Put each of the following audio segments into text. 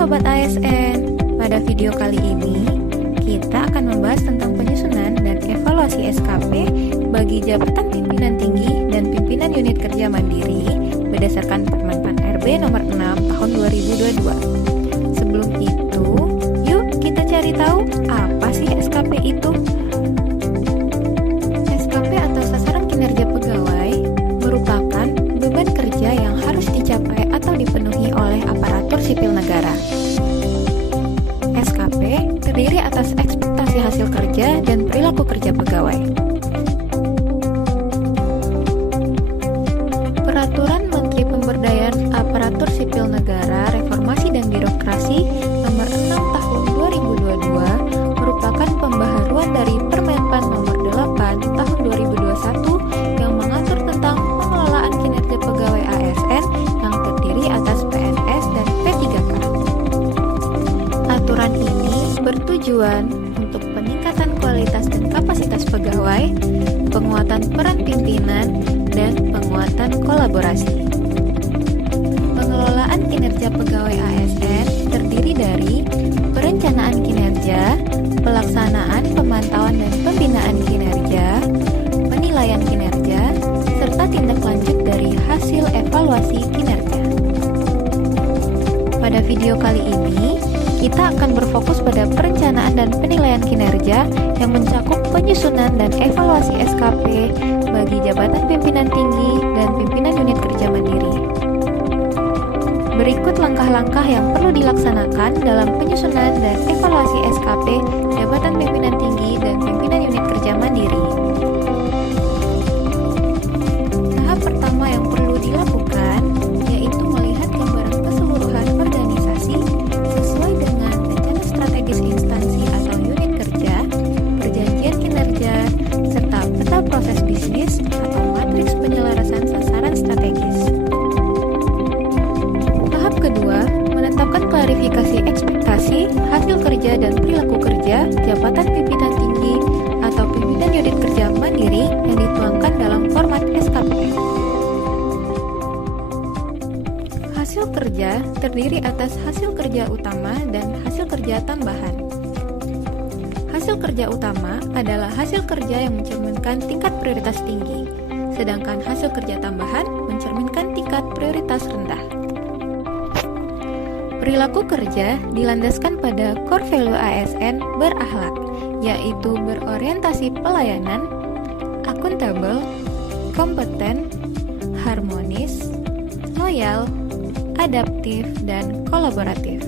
Sobat ASN, pada video kali ini kita akan membahas tentang penyusunan dan evaluasi SKP bagi jabatan pimpinan tinggi dan pimpinan unit kerja mandiri berdasarkan Permen RB nomor 6 tahun 2022. Sebelum itu, yuk kita cari tahu apa sih SKP itu. SKP atau sasaran kinerja pegawai merupakan beban kerja yang harus dicapai atau dipenuhi oleh aparatur sipil negara. SKP terdiri atas ekspektasi hasil kerja dan perilaku kerja pegawai. Peraturan Menteri Pemberdayaan Aparatur Sipil Negara Reformasi dan Birokrasi Nomor 6 Tahun 2022 merupakan pembaharuan dari Permenpan Nomor 8 Tahun 2021 yang mengatur tentang pengelolaan kinerja pegawai ASN yang terdiri atas PNS dan P3K. Aturan ini bertujuan untuk peningkatan kualitas dan kapasitas pegawai, penguatan peran pimpinan, dan penguatan kolaborasi. Pengelolaan kinerja pegawai ASN terdiri dari perencanaan kinerja, pelaksanaan pemantauan dan pembinaan kinerja, penilaian kinerja, serta tindak lanjut dari hasil evaluasi kinerja. Pada video kali ini, kita akan berfokus pada perencanaan dan penilaian kinerja yang mencakup penyusunan dan evaluasi SKP bagi jabatan pimpinan tinggi dan pimpinan unit kerja mandiri. Berikut langkah-langkah yang perlu dilaksanakan dalam penyusunan dan evaluasi SKP jabatan pimpinan tinggi dan pimpinan unit kerja mandiri. Tahap pertama yang perlu dilakukan yaitu melihat gambaran keseluruhan organisasi sesuai dengan rencana strategis instansi atau unit kerja, perjanjian kinerja, serta peta proses bisnis atau matriks penyelarasan sasaran strategis. Tahap kedua, menetapkan klarifikasi ekspektasi, hasil kerja dan perilaku kerja jabatan pimpinan tinggi atau pimpinan unit kerja mandiri yang dituangkan dalam format SKP. Hasil kerja terdiri atas hasil kerja utama dan hasil kerja tambahan. Hasil kerja utama adalah hasil kerja yang mencerminkan tingkat prioritas tinggi, sedangkan hasil kerja tambahan mencerminkan tingkat prioritas rendah. Perilaku kerja dilandaskan pada core value ASN berakhlak, yaitu berorientasi pelayanan, akuntabel, kompeten, harmonis, loyal, adaptif, dan kolaboratif.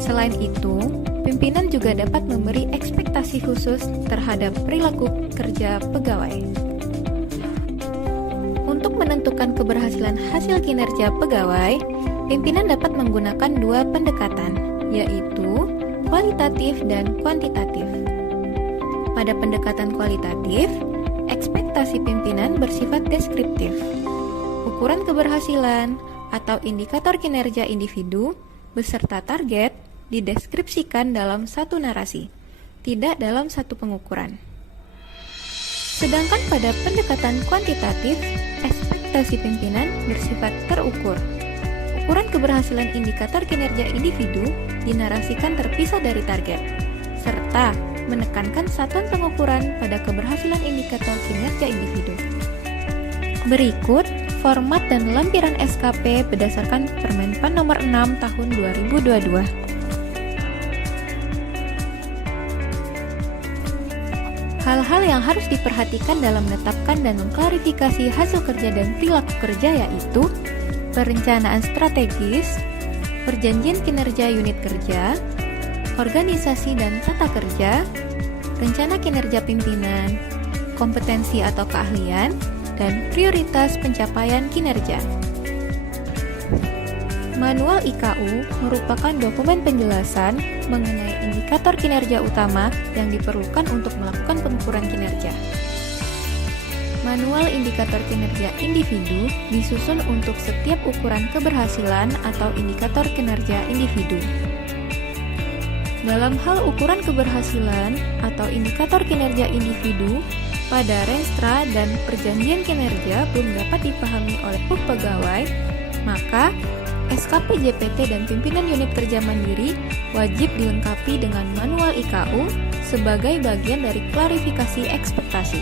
Selain itu, pimpinan juga dapat memberi ekspektasi khusus terhadap perilaku kerja pegawai. Untuk menentukan keberhasilan hasil kinerja pegawai, pimpinan dapat menggunakan dua pendekatan, yaitu kualitatif dan kuantitatif. Pada pendekatan kualitatif, ekspektasi pimpinan bersifat deskriptif. Ukuran keberhasilan atau indikator kinerja individu beserta target dideskripsikan dalam satu narasi, tidak dalam satu pengukuran. Sedangkan pada pendekatan kuantitatif, ekspektasi pimpinan bersifat terukur. Ukuran keberhasilan indikator kinerja individu dinarasikan terpisah dari target, serta menekankan satuan pengukuran pada keberhasilan indikator kinerja individu. Berikut format dan lampiran SKP berdasarkan Permenpan nomor 6 tahun 2022. Hal-hal yang harus diperhatikan dalam menetapkan dan mengklarifikasi hasil kerja dan perilaku kerja yaitu perencanaan strategis, perjanjian kinerja unit kerja, organisasi dan tata kerja, rencana kinerja pimpinan, kompetensi atau keahlian, dan prioritas pencapaian kinerja. Manual IKU merupakan dokumen penjelasan mengenai indikator kinerja utama yang diperlukan untuk melakukan pengukuran kinerja. Manual indikator kinerja individu disusun untuk setiap ukuran keberhasilan atau indikator kinerja individu. Dalam hal ukuran keberhasilan atau indikator kinerja individu, pada Renstra dan perjanjian kinerja belum dapat dipahami oleh pegawai, maka SKP JPT dan pimpinan unit kerja mandiri wajib dilengkapi dengan manual IKU sebagai bagian dari klarifikasi ekspektasi.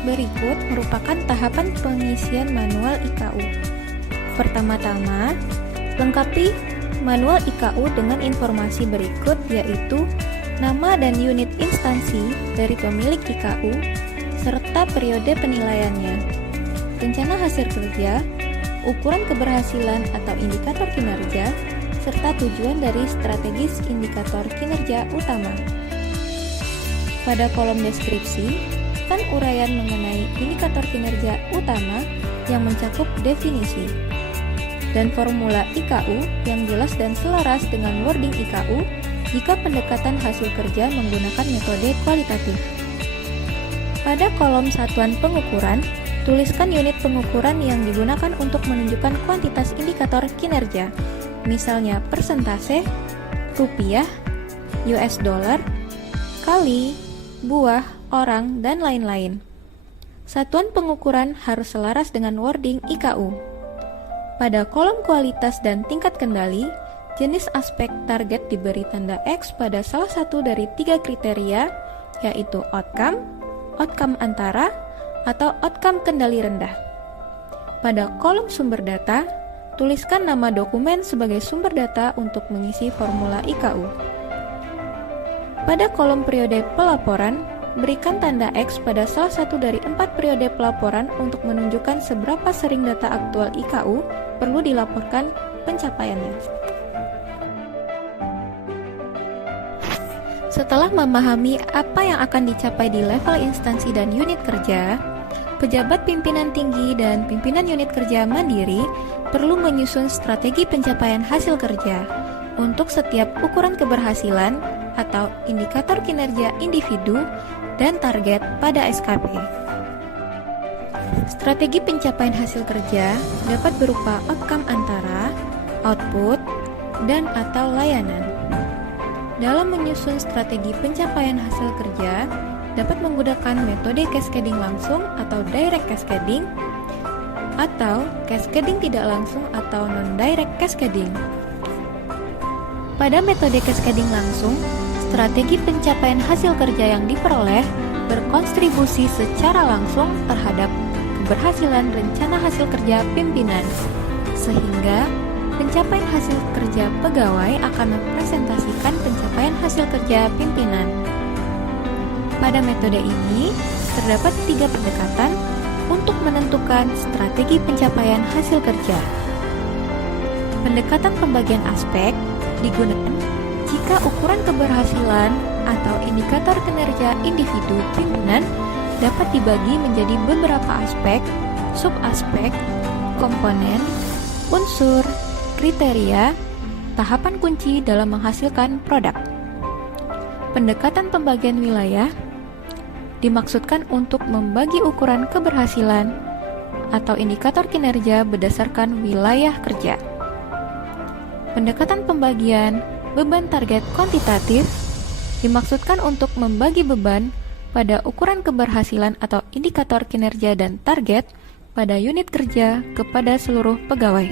Berikut merupakan tahapan pengisian manual IKU. Pertama-tama, lengkapi manual IKU dengan informasi berikut, yaitu nama dan unit instansi dari pemilik IKU, serta periode penilaiannya, rencana hasil kerja, ukuran keberhasilan atau indikator kinerja, serta tujuan dari strategis indikator kinerja utama. Pada kolom deskripsi, kan uraian mengenai indikator kinerja utama yang mencakup definisi, dan formula IKU yang jelas dan selaras dengan wording IKU jika pendekatan hasil kerja menggunakan metode kualitatif. Pada kolom satuan pengukuran, tuliskan unit pengukuran yang digunakan untuk menunjukkan kuantitas indikator kinerja, misalnya persentase, rupiah, US dollar, kali, buah, orang, dan lain-lain. Satuan pengukuran harus selaras dengan wording IKU. Pada kolom kualitas dan tingkat kendali, jenis aspek target diberi tanda X pada salah satu dari 3 kriteria, yaitu outcome, outcome antara, atau outcome kendali rendah. Pada kolom sumber data, tuliskan nama dokumen sebagai sumber data untuk mengisi formula IKU. Pada kolom periode pelaporan, berikan tanda X pada salah satu dari 4 periode pelaporan untuk menunjukkan seberapa sering data aktual IKU perlu dilaporkan pencapaiannya. Setelah memahami apa yang akan dicapai di level instansi dan unit kerja, pejabat pimpinan tinggi dan pimpinan unit kerja mandiri perlu menyusun strategi pencapaian hasil kerja untuk setiap ukuran keberhasilan atau indikator kinerja individu dan target pada SKP. Strategi pencapaian hasil kerja dapat berupa outcome antara, output, dan atau layanan. Dalam menyusun strategi pencapaian hasil kerja, dapat menggunakan metode cascading langsung atau direct cascading, atau cascading tidak langsung atau non-direct cascading. Pada metode cascading langsung, strategi pencapaian hasil kerja yang diperoleh berkontribusi secara langsung terhadap keberhasilan rencana hasil kerja pimpinan, sehingga pencapaian hasil kerja pegawai akan mempresentasikan pencapaian hasil kerja pimpinan. Pada metode ini, terdapat 3 pendekatan untuk menentukan strategi pencapaian hasil kerja. Pendekatan pembagian aspek digunakan jika ukuran keberhasilan atau indikator kinerja individu pimpinan dapat dibagi menjadi beberapa aspek, subaspek, komponen, unsur, kriteria, tahapan kunci dalam menghasilkan produk. Pendekatan pembagian wilayah dimaksudkan untuk membagi ukuran keberhasilan atau indikator kinerja berdasarkan wilayah kerja. Pendekatan pembagian beban target kuantitatif dimaksudkan untuk membagi beban pada ukuran keberhasilan atau indikator kinerja dan target pada unit kerja kepada seluruh pegawai.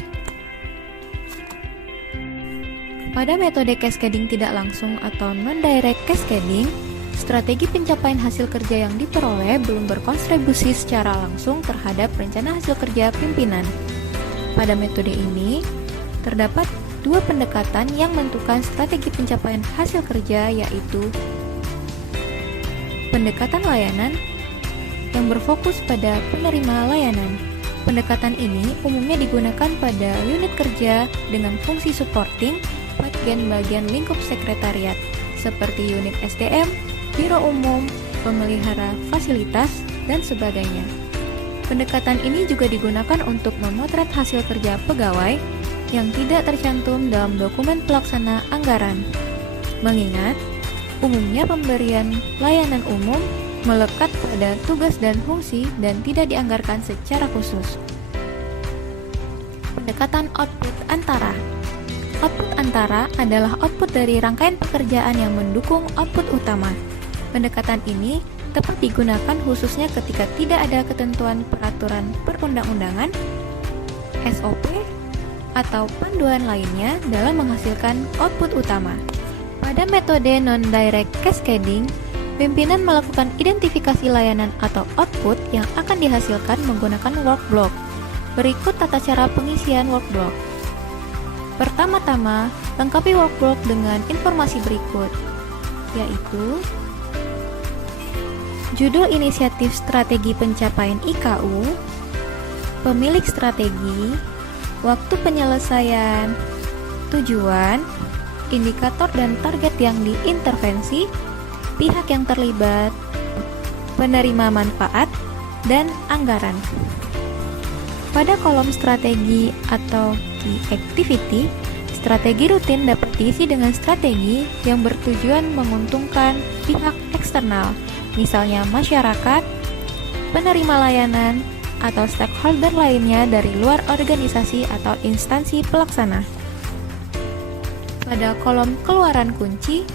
Pada metode cascading tidak langsung atau non-direct cascading, strategi pencapaian hasil kerja yang diperoleh belum berkontribusi secara langsung terhadap rencana hasil kerja pimpinan. Pada metode ini, terdapat 2 pendekatan yang menentukan strategi pencapaian hasil kerja, yaitu pendekatan layanan yang berfokus pada penerima layanan. Pendekatan ini umumnya digunakan pada unit kerja dengan fungsi supporting bagian-bagian lingkup sekretariat seperti unit SDM, biro umum, pemelihara fasilitas, dan sebagainya. Pendekatan ini juga digunakan untuk memotret hasil kerja pegawai yang tidak tercantum dalam dokumen pelaksana anggaran. Mengingat, umumnya pemberian layanan umum melekat pada tugas dan fungsi dan tidak dianggarkan secara khusus. Pendekatan output antara. Output antara adalah output dari rangkaian pekerjaan yang mendukung output utama. Pendekatan ini tepat digunakan khususnya ketika tidak ada ketentuan peraturan perundang-undangan, SOP, atau panduan lainnya dalam menghasilkan output utama. Pada metode non-direct cascading, pimpinan melakukan identifikasi layanan atau output yang akan dihasilkan menggunakan work block. Berikut tata cara pengisian work block. Pertama-tama, lengkapi work block dengan informasi berikut, yaitu judul inisiatif strategi pencapaian IKU, pemilik strategi, waktu penyelesaian, tujuan, indikator dan target yang diintervensi, pihak yang terlibat, penerima manfaat, dan anggaran. Pada kolom strategi atau key activity, strategi rutin dapat diisi dengan strategi yang bertujuan menguntungkan pihak eksternal, misalnya masyarakat, penerima layanan, atau stakeholder lainnya dari luar organisasi atau instansi pelaksana. Pada kolom keluaran kunci,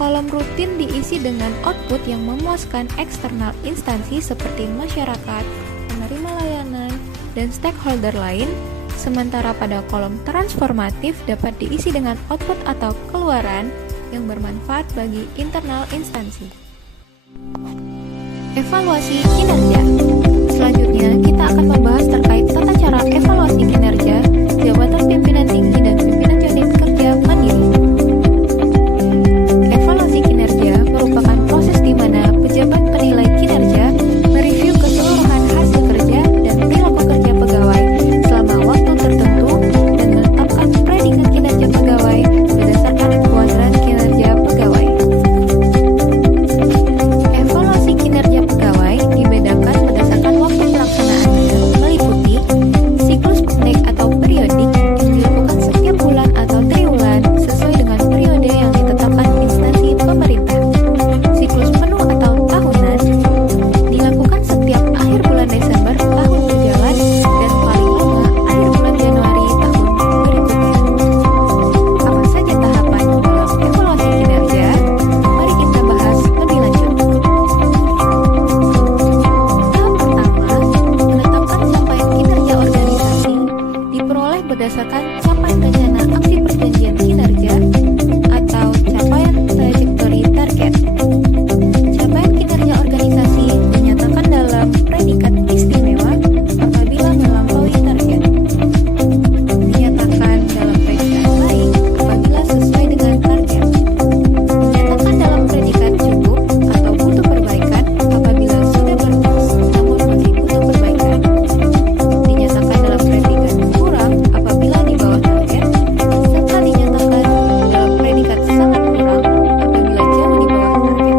kolom rutin diisi dengan output yang memuaskan eksternal instansi seperti masyarakat, penerima layanan, dan stakeholder lain, sementara pada kolom transformatif dapat diisi dengan output atau keluaran yang bermanfaat bagi internal instansi. Evaluasi kinerja. Selanjutnya, kita akan membahas terkait tata cara evaluasi kinerja jabatan pimpinan tinggi dan pimpinan unit kerja mandiri. Evaluasi kinerja merupakan proses di mana pejabat penilai kinerja mereview keseluruhan hasil kerja dan perilaku kerja pegawai selama waktu tertentu dan menetapkan predikat kinerja pegawai berdasarkan kuadran kinerja pegawai. Evaluasi kinerja pegawai dibedakan berdasarkan waktu pelaksanaannya, meliputi siklus pendek atau periodik yang dilakukan setiap bulan atau triwulan sesuai dengan periode yang ditetapkan instansi pemerintah. Siklus penuh atau tahunan dilakukan setiap akhir bulan Desember tahun berjalan dan paling lama akhir bulan Januari tahun berikutnya. Apa saja tahapan dalam evaluasi kinerja? Mari kita bahas lebih lanjut. Tahap pertama, menetapkan capaian kinerja organisasi diperoleh berdasarkan capaian rencana aksi perjanjian kinerja atau capaian trajectory target. Capaian kinerja organisasi dinyatakan dalam predikat istimewa apabila melampaui target. Dinyatakan dalam predikat baik apabila sesuai dengan target. Dinyatakan dalam predikat cukup atau butuh perbaikan apabila sudah bagus namun masih butuh perbaikan. Dinyatakan dalam predikat kurang apabila di bawah target, serta dinyatakan dalam predikat sangat kurang apabila jauh di bawah target.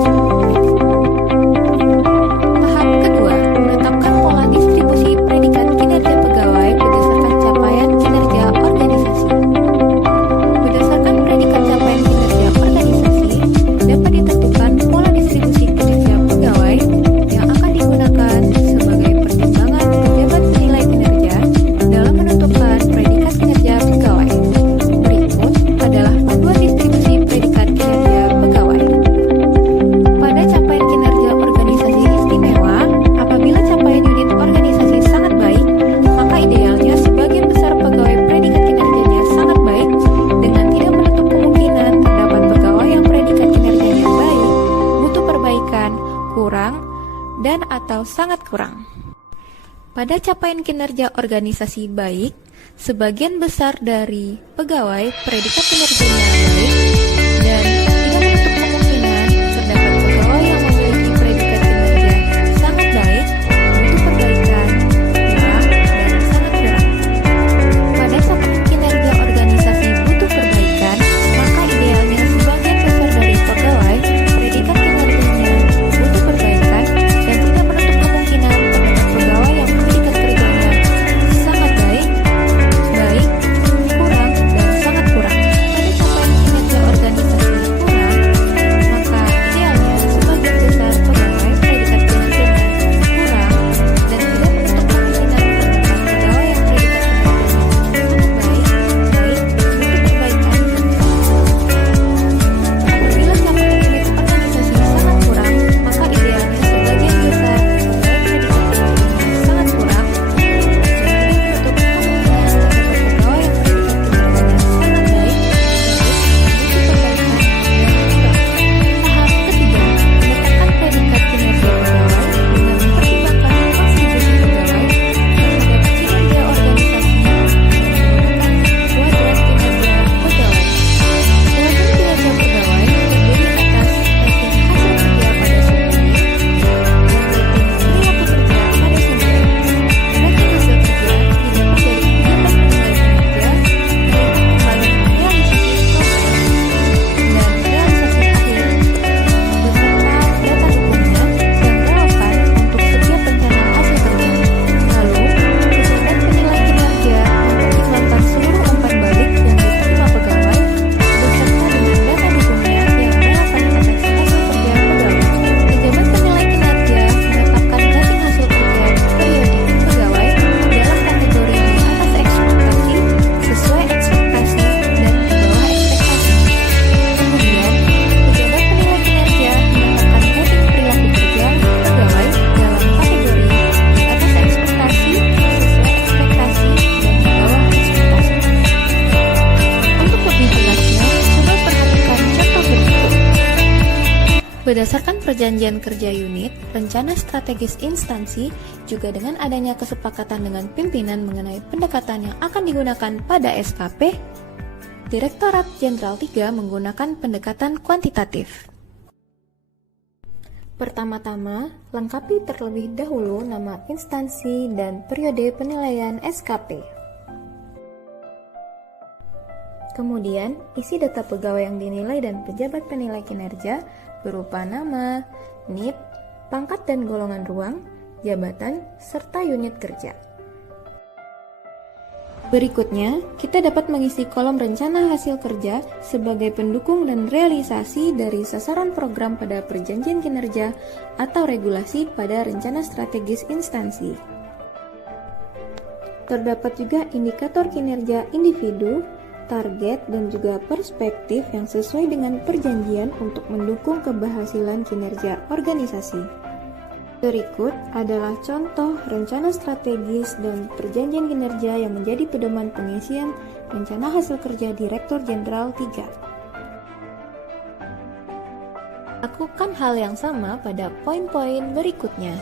Tahap kedua, menetapkan pola distribusi predikat kinerja pegawai berdasarkan capaian kinerja organisasi. Berdasarkan predikat capaian kinerja organisasi, dapat ditentukan pola distribusi kinerja pegawai yang akan digunakan sebagai pertimbangan pejabat penilai kinerja dalam menentukan predikat kinerja pegawai. Berikut adalah panduan distribusi predikat kinerja pegawai. Pada capaian kinerja organisasi istimewa, apabila capaian unit organisasi sangat baik, maka idealnya sebagian besar pegawai predikat kinerjanya sangat baik dengan tidak menutup kemungkinan terdapat pegawai yang predikat kinerjanya baik, butuh perbaikan, kurang, dan atau sangat kurang. Pada capaian kinerja organisasi baik, sebagian besar dari pegawai predikat kinerjanya baik dan tidak menutup kemungkinan terdapat pegawai yang memiliki predikat kinerja sangat baik, butuh perbaikan, kurang, dan sangat kurang. Pada capaian kinerja organisasi butuh perbaikan, maka idealnya sebagian besar dari pegawai predikat kinerjanya butuh perbaikan dan tidak menutup kemungkinan terdapat pegawai yang predikat kerjanya sangat baik, kurang, dan sangat kurang. Pada capaian kinerja organisasi Berdasarkan perjanjian kerja unit, rencana strategis instansi, juga dengan adanya kesepakatan dengan pimpinan mengenai pendekatan yang akan digunakan pada SKP, Direktorat Jenderal 3 menggunakan pendekatan kuantitatif. Pertama-tama, lengkapi terlebih dahulu nama instansi dan periode penilaian SKP. Kemudian, isi data pegawai yang dinilai dan pejabat penilai kinerja berupa nama, NIP, pangkat dan golongan ruang, jabatan, serta unit kerja. Berikutnya, kita dapat mengisi kolom rencana hasil kerja sebagai pendukung dan realisasi dari sasaran program pada perjanjian kinerja atau regulasi pada rencana strategis instansi. Terdapat juga indikator kinerja individu, target, dan juga perspektif yang sesuai dengan perjanjian untuk mendukung keberhasilan kinerja organisasi. Berikut adalah contoh rencana strategis dan perjanjian kinerja yang menjadi pedoman pengisian rencana hasil kerja Direktur Jenderal 3. Lakukan hal yang sama pada poin-poin berikutnya.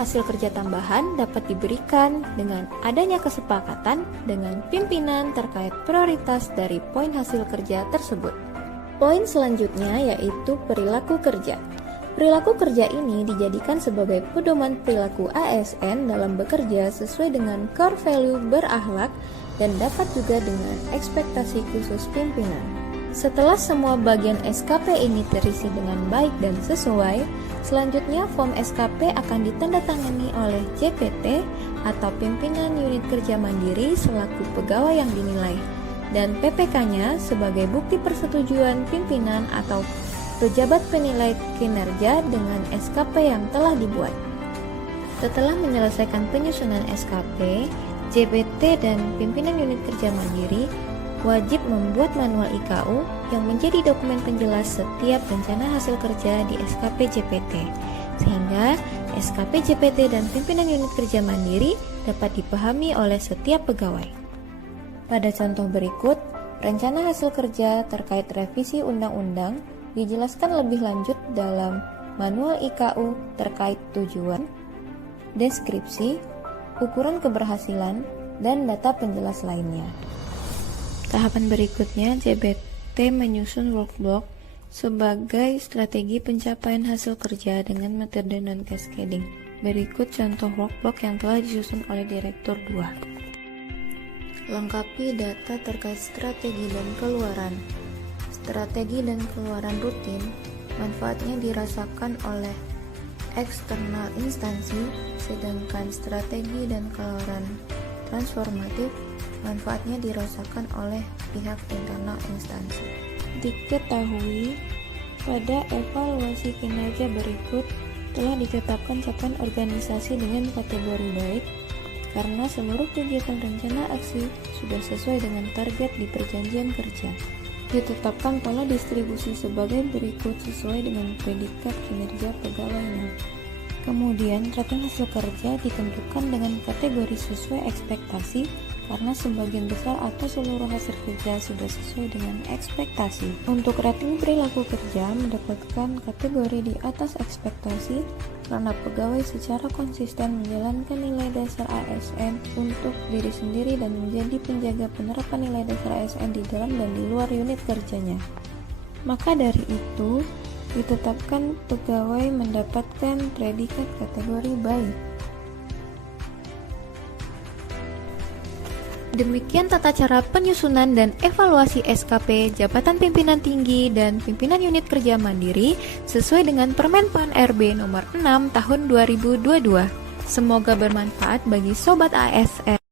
Hasil kerja tambahan dapat diberikan dengan adanya kesepakatan dengan pimpinan terkait prioritas dari poin hasil kerja tersebut. Poin selanjutnya yaitu perilaku kerja. Perilaku kerja ini dijadikan sebagai pedoman perilaku ASN dalam bekerja sesuai dengan core value berakhlak dan dapat juga dengan ekspektasi khusus pimpinan. Setelah semua bagian SKP ini terisi dengan baik dan sesuai, selanjutnya form SKP akan ditandatangani oleh JPT atau Pimpinan Unit Kerja Mandiri selaku pegawai yang dinilai, dan PPK-nya sebagai bukti persetujuan pimpinan atau pejabat penilai kinerja dengan SKP yang telah dibuat. Setelah menyelesaikan penyusunan SKP, JPT dan Pimpinan Unit Kerja Mandiri wajib membuat manual IKU yang menjadi dokumen penjelas setiap rencana hasil kerja di SKP JPT, sehingga SKP JPT dan Pimpinan Unit Kerja Mandiri dapat dipahami oleh setiap pegawai. Pada contoh berikut, rencana hasil kerja terkait revisi undang-undang dijelaskan lebih lanjut dalam manual IKU terkait tujuan, deskripsi, ukuran keberhasilan, dan data penjelas lainnya. Tahapan berikutnya, JPT menyusun workblock sebagai strategi pencapaian hasil kerja dengan metode non-cascading. Berikut contoh workblock yang telah disusun oleh Direktur 2. Lengkapi data terkait strategi dan keluaran. Strategi dan keluaran rutin, manfaatnya dirasakan oleh eksternal instansi, sedangkan strategi dan keluaran transformatif manfaatnya dirasakan oleh pihak internal instansi. Diketahui, pada evaluasi kinerja berikut telah ditetapkan capaian organisasi dengan kategori baik karena seluruh kegiatan rencana aksi sudah sesuai dengan target di perjanjian kerja. Ditetapkan pola distribusi sebagai berikut sesuai dengan predikat kinerja pegawainya. Kemudian, rating hasil kerja ditentukan dengan kategori sesuai ekspektasi karena sebagian besar atau seluruh hasil kerja sudah sesuai dengan ekspektasi. Untuk rating perilaku kerja mendapatkan kategori di atas ekspektasi karena pegawai secara konsisten menjalankan nilai dasar ASN untuk diri sendiri dan menjadi penjaga penerapan nilai dasar ASN di dalam dan di luar unit kerjanya. Maka dari itu, ditetapkan pegawai mendapatkan predikat kategori baik. Demikian tata cara penyusunan dan evaluasi SKP Jabatan Pimpinan Tinggi dan Pimpinan Unit Kerja Mandiri sesuai dengan Permen PAN RB nomor 6 tahun 2022. Semoga bermanfaat bagi Sobat ASN.